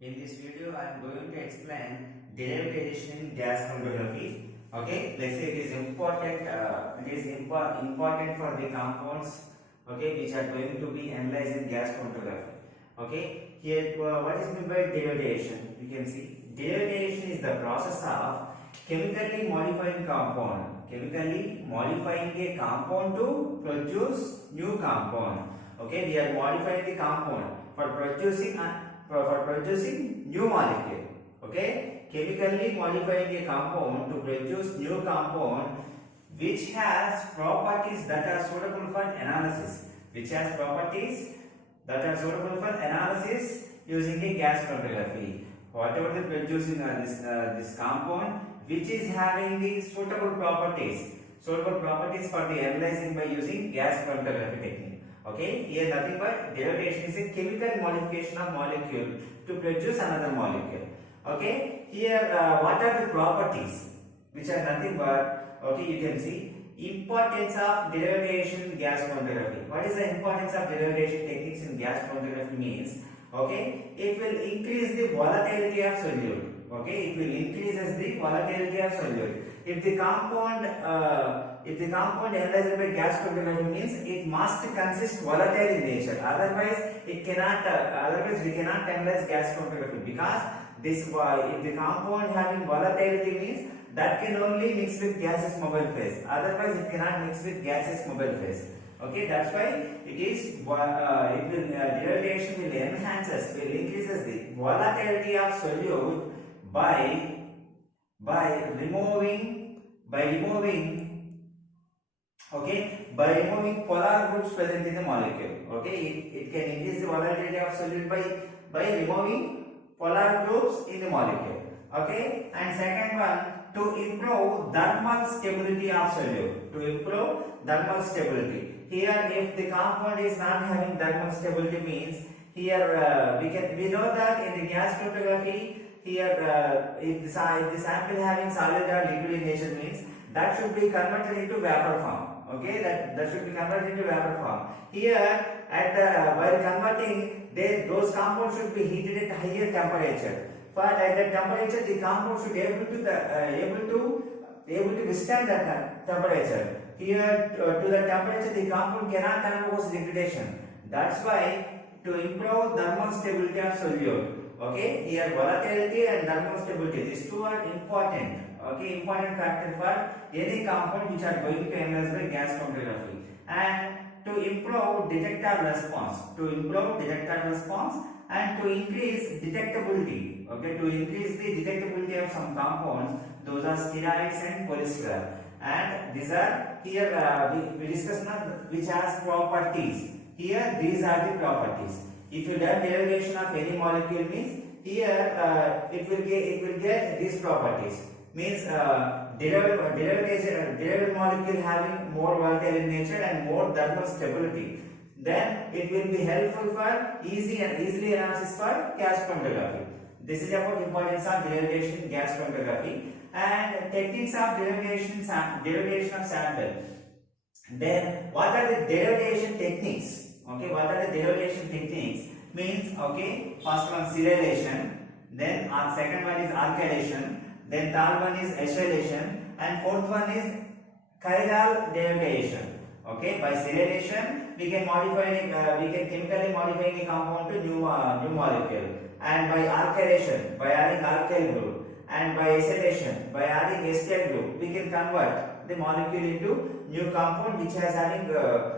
In this video, I am going to explain derivatization in gas chromatography. Okay, let's say it is important. Important for the compounds. Okay, which are going to be analyzed in gas chromatography. Okay, here what is meant by derivatization? You can see derivatization is the process of chemically modifying compound. Chemically modifying a compound to produce new compound. Okay, we are modifying the compound for producing new molecule. Okay, chemically modifying a compound to produce new compound which has properties that are suitable for analysis. Which has properties that are suitable for analysis using a gas chromatography. Whatever the producing this compound which is having the suitable properties for the analyzing by using gas chromatography technique. Okay, here nothing but derivation is a chemical modification of molecule to produce another molecule. Okay, here what are the properties which are nothing but, okay, you can see importance of derivation in gas chromatography. What is the importance of derivation techniques in gas chromatography means? Okay, it will increase the volatility of solute. Okay, it will increases the volatility of solute. If the compound analyzed by gas chromatography means it must consist volatile in nature. Otherwise, it cannot. Otherwise, we cannot analyze gas chromatography because this if the compound having volatility means that can only mix with gaseous mobile phase. Otherwise, it cannot mix with gaseous mobile phase. Okay, that's why it is derivation will enhances, will increases the volatility of solute by removing polar groups present in the molecule. Okay, it can increase the volatility of solute by removing polar groups in the molecule. Okay, and second one, to improve thermal stability of solute. To improve thermal stability. Here, if the compound is not having thermal stability means here we know that in the gas chromatography here if the sample having solid or liquid in nature means that should be converted into vapor form. Okay, that should be converted into vapor form. Here while converting those compounds should be heated at higher temperature. For at that temperature the compound should be able to withstand that temperature. Here to the temperature the compound cannot undergo degradation. That's why to improve thermal stability of solute. Okay, here volatility and thermal stability, these two are important. Okay, important factor for any compound which are going to analyze by gas chromatography. And to improve detector response, and to increase detectability. Okay, to increase the detectability of some compounds, those are steroids and polyester. And these are here we discussed now which has properties. Here these are the properties. If you learn derivation of any molecule means here it will get these properties. Means derived molecule having more volatile in nature and more thermal stability. Then it will be helpful for easily analysis for gas chromatography. This is about importance of derivation in gas chromatography and techniques of derivation of sample. Then what are the derivation techniques? Okay, what are the derivation techniques? Means, okay, first one silylation, then second one is alkylation, then third one is acylation, and fourth one is chiral derivation. Okay, by silylation we can chemically modify a compound to new molecule, and by alkylation by adding alkyl group, and by acylation by adding acetyl group we can convert the molecule into new compound which is having good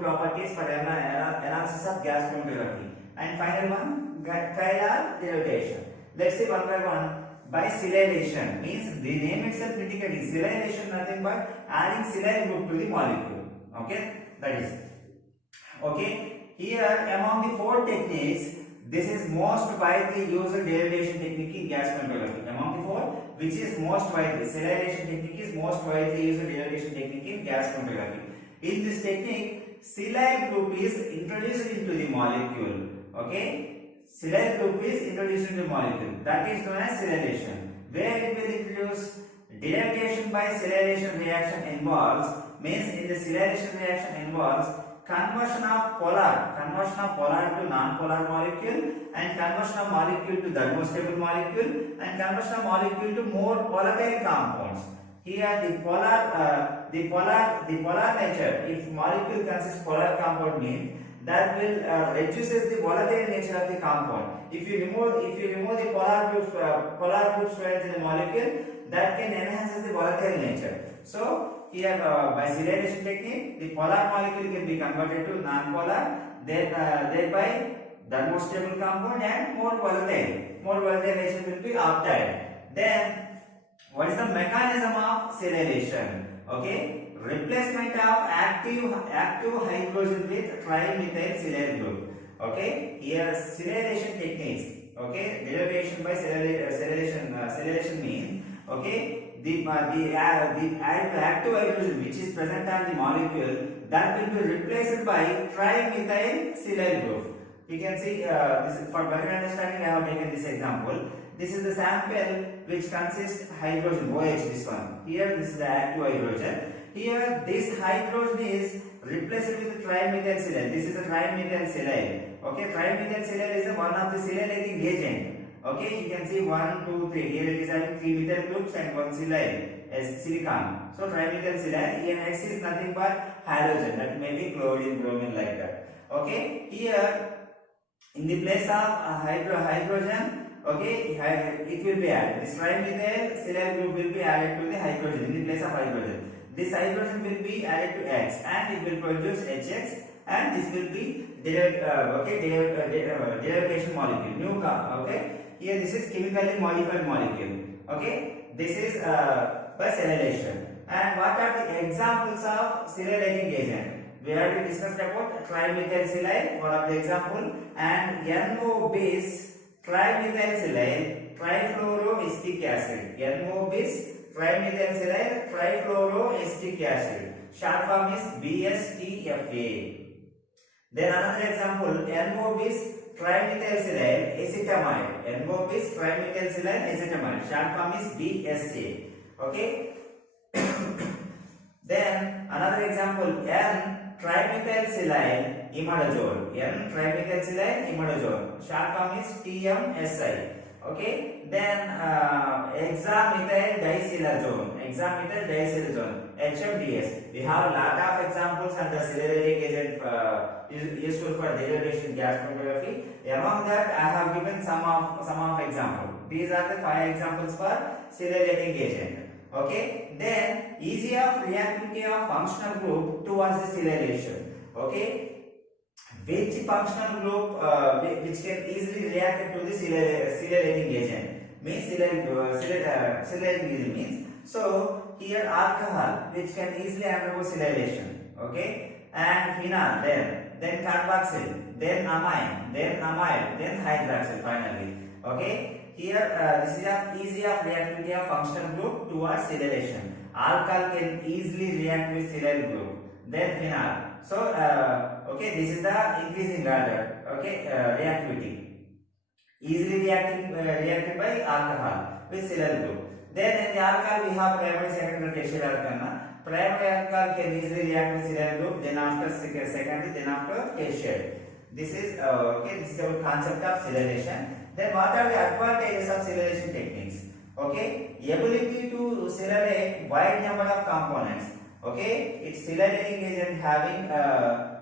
properties for analysis of gas chromatography. And final one, chiral derivation. Let's see one by one. By silylation means the name itself indicating silylation nothing but adding silyl group to the molecule. Okay, that is okay. Here among the four techniques, this is most widely used derivation technique in gas chromatography. Among the four, which is most widely, silylation technique is most widely used derivation technique in gas chromatography. In this technique, silyl group is introduced into the molecule. Okay, silyl group is introduced into the molecule. That is known as silylation. Where it will introduce derivation by silylation reaction involves means in the silylation reaction involves conversion of polar to non-polar molecule, and conversion of molecule to thermostable molecule, and conversion of molecule to more volatile compounds. Here the polar nature, if molecule consists polar compound means that will reduces the volatile nature of the compound. If you remove the polar groups present in the molecule, that can enhance the volatile nature. So here by serialization technique, the polar molecule can be converted to non-polar, thereby thermostable compound and more volatile nature will be obtained. Then what is the mechanism of serialization? Okay, replacement of active hydrogen with trimethyl silyl group. Okay, here serialization techniques. Okay, derivation by serialization means, okay, the active hydrogen which is present on the molecule, that will be replaced by trimethyl silyl group. You can see this is for better understanding. I have taken this example. This is the sample which consists hydrogen OH. This one here, this is the active hydrogen. Here this hydrogen is replaced with trimethyl silyl. This is a trimethyl silyl. Okay, trimethyl silyl is one of the silylating agent. Okay, you can see 1, 2, 3. Here it is having 3 methyl groups and 1 silyl as silicon. So trimethyl silyl. Here X is nothing but halogen, that may be chlorine, bromine, like that. Okay, here in the place of hydrogen, okay, it will be added. This trimethyl silyl group will be added to the hydrogen in the place of hydrogen. This hydrogen will be added to X and it will produce HX, and this will be derivation molecule. Okay, here this is chemically modified molecule. Okay, this is by serialization. And what are the examples of serializing agent? We already discussed about trimethyl silyl, one of the example, and NO-bis trimethyl silyl trifluoroacetic acid. NO-bis trimethyl silyl trifluoroacetic acid. Short form is BSTFA. Then another example, NO-bis trimethyl silyl acetamide. NO-bis trimethyl silyl acetamide. Short form is BSA. Okay. Then another example, N-trimethyl silyl imidazole. N-trimethyl silyl imidazole. Short form is TMSI. Okay. Then hexamethyl disilazone. HMDS. We have a lot of examples and the serializing agent is useful for derivation gas chromatography. Among that, I have given some of examples. These are the 5 examples for serializing agent. Okay, then easy of reactivity of functional group towards the serialization. Okay, which functional group which can easily react to the serializing agent means serializing agent means, so here alcohol which can easily undergo serialization. Okay, and phenol, then carboxyl, then amine, then hydroxyl finally. Okay, here this is easy of reactivity of functional group towards serialization. Alcohol can easily react with silyl group, then phenol. So okay, this is the increasing order. Okay, reactivity easily reacted by alcohol with silyl group. Then in the alcohol we have primary, secondary, tertiary alcohol. Primary alcohol can easily react with silyl group, then after secondary, then after tertiary. This is okay. This is our concept of serialization. Then what are the advantages of serialization techniques? Okay, ability to serialize wide number of components. Okay, its serializing agent having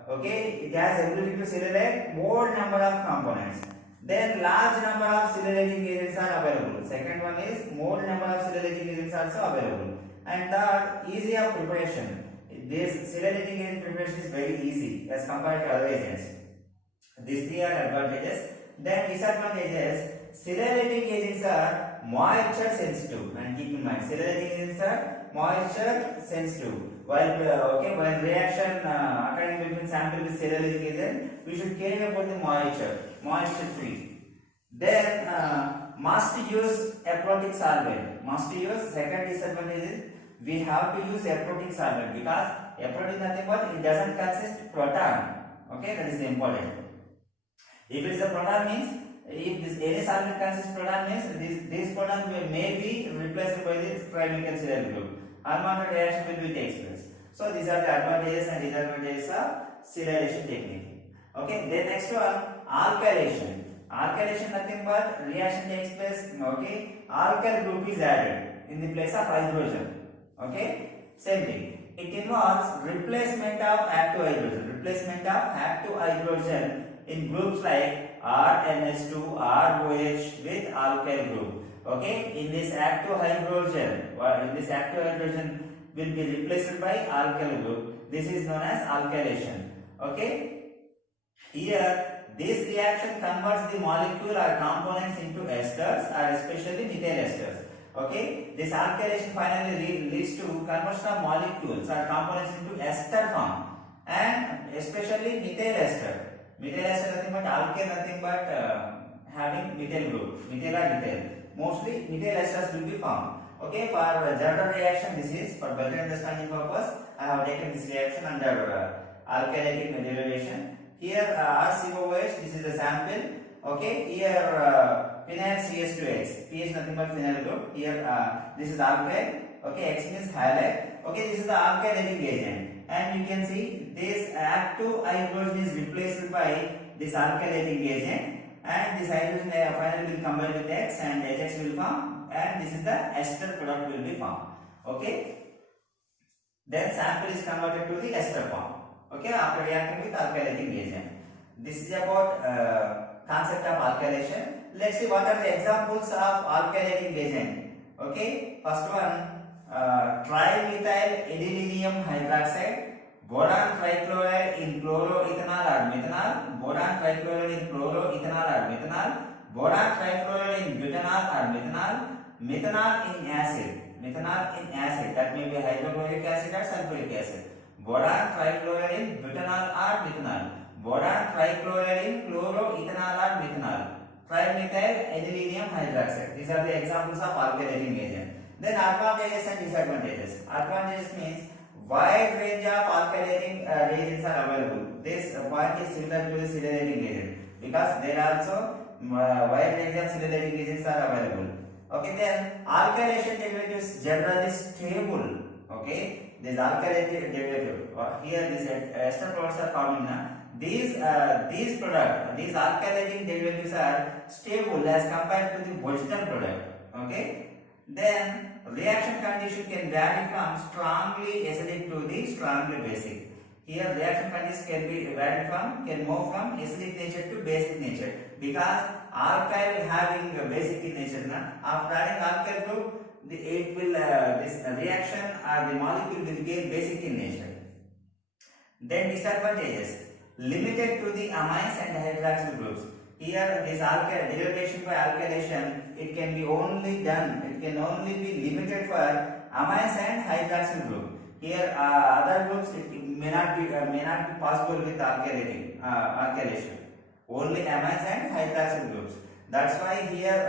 okay, it has ability to serialize more number of components. Then large number of serializing agents are available. Second one is more number of serializing agents also available. And third, easy of preparation. This serializing agent preparation is very easy as compared to other agents. These 3 are advantages. Then disadvantages, serializing agents are moisture sensitive, and keep in mind serializing agents are moisture sensitive. While while reaction occurring between sample with serializing agent, we should care about the moisture free. Then must use aprotic solvent. Second disadvantage is we have to use aprotic solvent, because aprotic nothing but it doesn't consist proton. Okay, that is important. If it is a proton means, if this any solvent consists proton means this proton may be replaced by this trimethyl silyl group. Unwanted reaction will be takes place. So these are the advantages and disadvantages of sideration technique. Okay, then next one, alkylation. Alkylation nothing but reaction takes place. Okay, alkyl group is added in the place of hydrogen. Okay, same thing. It involves replacement of active hydrogen. Replacement of active hydrogen in groups like RNS2, ROH with alkyl group. Okay, in this active hydrogen, will be replaced by alkyl group. This is known as alkylation. Okay, here this reaction converts the molecule or components into esters or especially methyl esters. Okay, this alkylation finally leads to conversion of molecules or components into ester form and especially methyl ester. Methyl ester nothing but alkane, nothing but having methyl group, methyl or methyl. Mostly methyl esters will be formed. Okay, for general reaction, this is for better understanding purpose. I have taken this reaction under alkylating derivation. Here RCOH, this is the sample. Okay, here phenyl CS2X, pH nothing but phenyl group. Here this is alkyl. Okay, X means halide. Okay, this is the alkylating agent, and you can see this active hydrogen is replaced by this alkylating agent, and this hydrogen finally will combine with X, and HX will form, and this is the ester product will be formed. Okay, then sample is converted to the ester form. Okay, after reacting with alkylating agent. This is about concept of alkylation. Let's see what are the examples of alkylating agent. Okay, first one, trimethyl ethylenedium hydroxide, boron trichloride in chloroethanol or methanol, boron trichloride in chloroethanol or methanol, boron trifluoride in butanol or methanol, methanol in acid. Methanol in acid, that may be hydrochloric acid or sulfuric acid. Boron trifluoride in butanol or methanol. Boron trichloride in chloroethanol or methanol. Trimethyl ethylenedium hydroxide. These are the examples of alkylating agent. Then advantages and disadvantages. Advantages means wide range of alkylating reagents are available. This point is similar to the silylating agent because there are also wide range of silylating agents are available. Okay, then alkylation derivatives generally stable. Okay, this alkylating derivative here these ester products are forming. These alkylating derivatives are stable as compared to the original product. Okay, then reaction condition can vary from strongly acidic to the strongly basic. Here reaction conditions can move from acidic nature to basic nature because alkyl having a basic in nature. After adding alkyl group, this reaction or the molecule will gain basic in nature. Then disadvantages. Limited to the amines and hydroxyl groups. Here this derivation by alkylation, it can only be limited for amines and hydroxyl group. Here other groups it may not be possible with alkylation. Only amines and hydroxyl groups. That's why here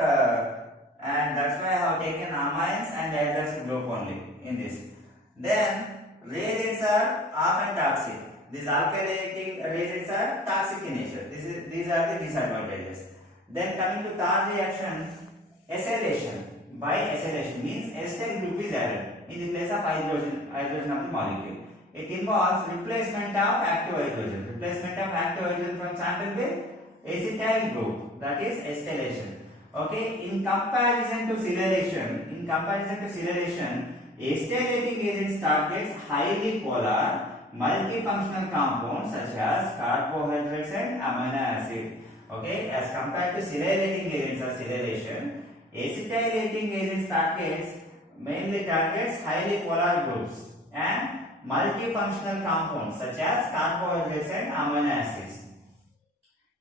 and that's why I have taken amines and hydroxyl group only in this. Then reagents are often toxic. These alkylating reagents are toxic in nature. These are the disadvantages. Then coming to third reaction, acylation. By acylation means acetyl group is added in the place of hydrogen of the molecule. It involves replacement of active hydrogen. Replacement of active hydrogen from sample with acetyl group, that is acylation. Okay, in comparison to silylation, acylating agents targets highly polar multifunctional compounds such as carbohydrates and amino acid. Okay, as compared to silylating agents or silylation, acetylating agents mainly targets highly polar groups and multifunctional compounds such as carbohydrates and amino acids.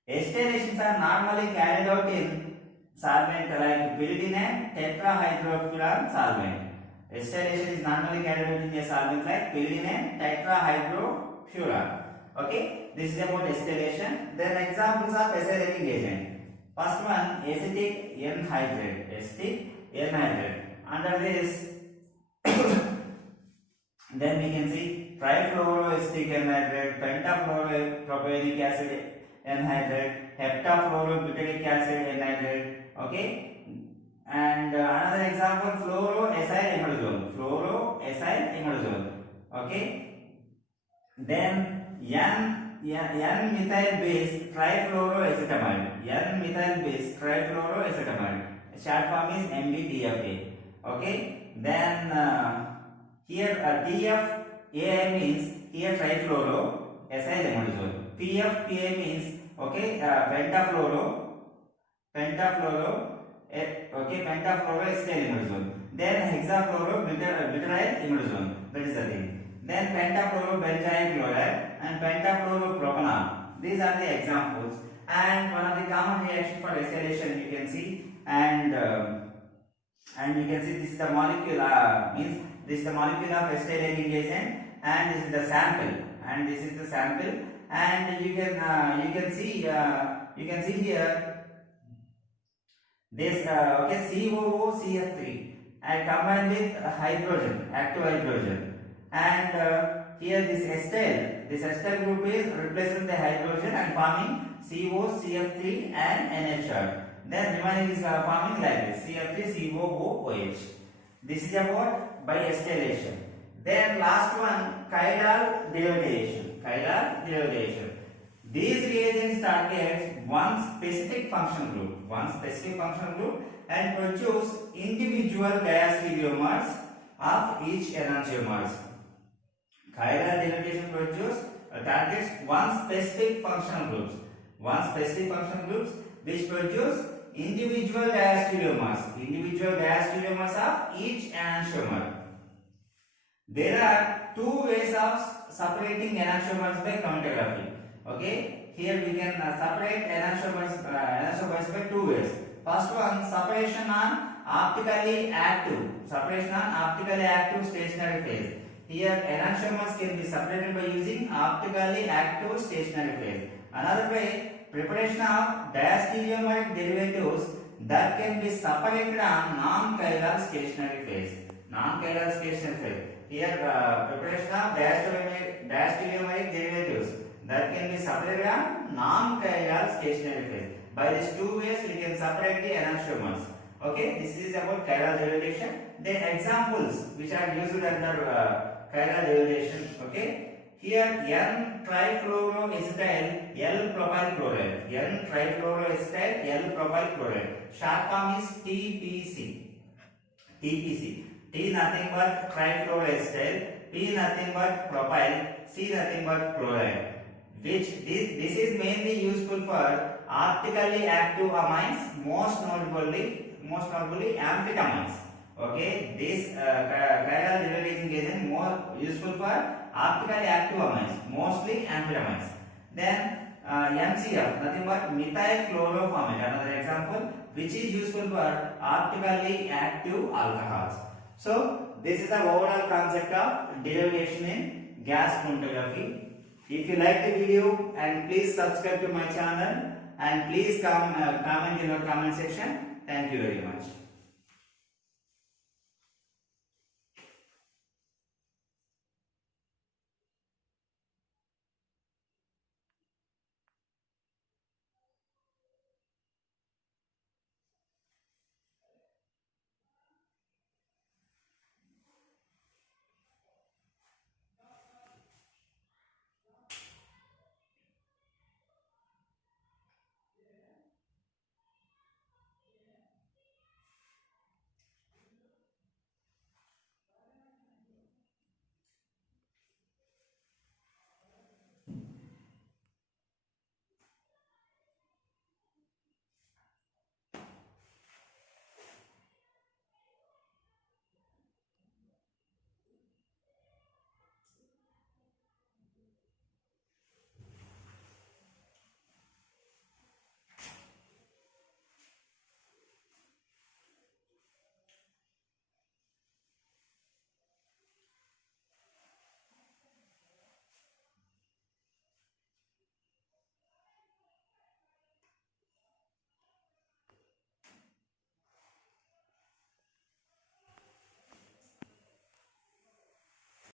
Acylations are normally carried out in solvent like pyridine and tetrahydrofuran solvent. Acylation is normally carried out in a solvent like pyridine and tetrahydrofuran. Okay, this is about acylation. Then examples of acylating agent. First one, acetic anhydride. Acetic anhydride. Under this, then we can see trifluoroacetic anhydride, pentafluoropropanic acid anhydride, heptafluorobutyric acid anhydride. Okay. And another example, fluoroacyl imidazole. Okay. Then N-methyl base trifluoroacetamide. N-methyl base trifluoroacetamide. Short form is MBTFA. Okay. Then here TFAI means here trifluoro acyl-imidazole. PFPA means okay pentafluoroacetyl-imidazole. Then hexafluorobutyryl-imidazole. That is the thing. Then pentafluorobenzyl chloride and pentafluoropropanol. These are the examples. And one of the common reaction for acylation you can see, and you can see this is the molecule means this is the molecule of acetyl agent, and this is the sample, and this is the sample, and you can see here this COOCF3 and combined with hydrogen, active hydrogen, and here this acetyl group is replacing the hydrogen and forming COCF3 and NH. Then remaining is forming like this CF3COOH. This is about by acetylation. Then last one, chiral derivatization. These reagents target one specific function group and produce individual diastereomers of each enantiomers. Chiral derivatization targets one specific functional groups which produce individual diastereomers of each enantiomer. There are two ways of separating enantiomers by chromatography. Okay, here we can separate enantiomers by two ways. First one, separation on optically active stationary phase. Here enantiomers can be separated by using optically active stationary phase. Another way, preparation of diastereomeric derivatives that can be separated on non-chiral stationary phase. Here preparation of diastereomeric derivatives that can be separated on non-chiral stationary phase. By these two ways we can separate the enantiomers. Okay, this is about chiral derivation. Then examples which are used under chiral derivation. Okay. Here N-trifluoroacetyl L-propyl chloride. Short form is TPC. T nothing but trifluoroacetyl, P nothing but propyl, C nothing but chloride. Which this is mainly useful for optically active amines, most notably amphetamines. Okay, this chiral derivatizing agent more useful for optically active amines, mostly amphetamines. Then MCF, nothing but methyl chloroformate, another example, which is useful for optically active alcohols. So this is the overall concept of derivation in gas chromatography. If you like the video, and please subscribe to my channel, and please comment in your comment section. Thank you very much.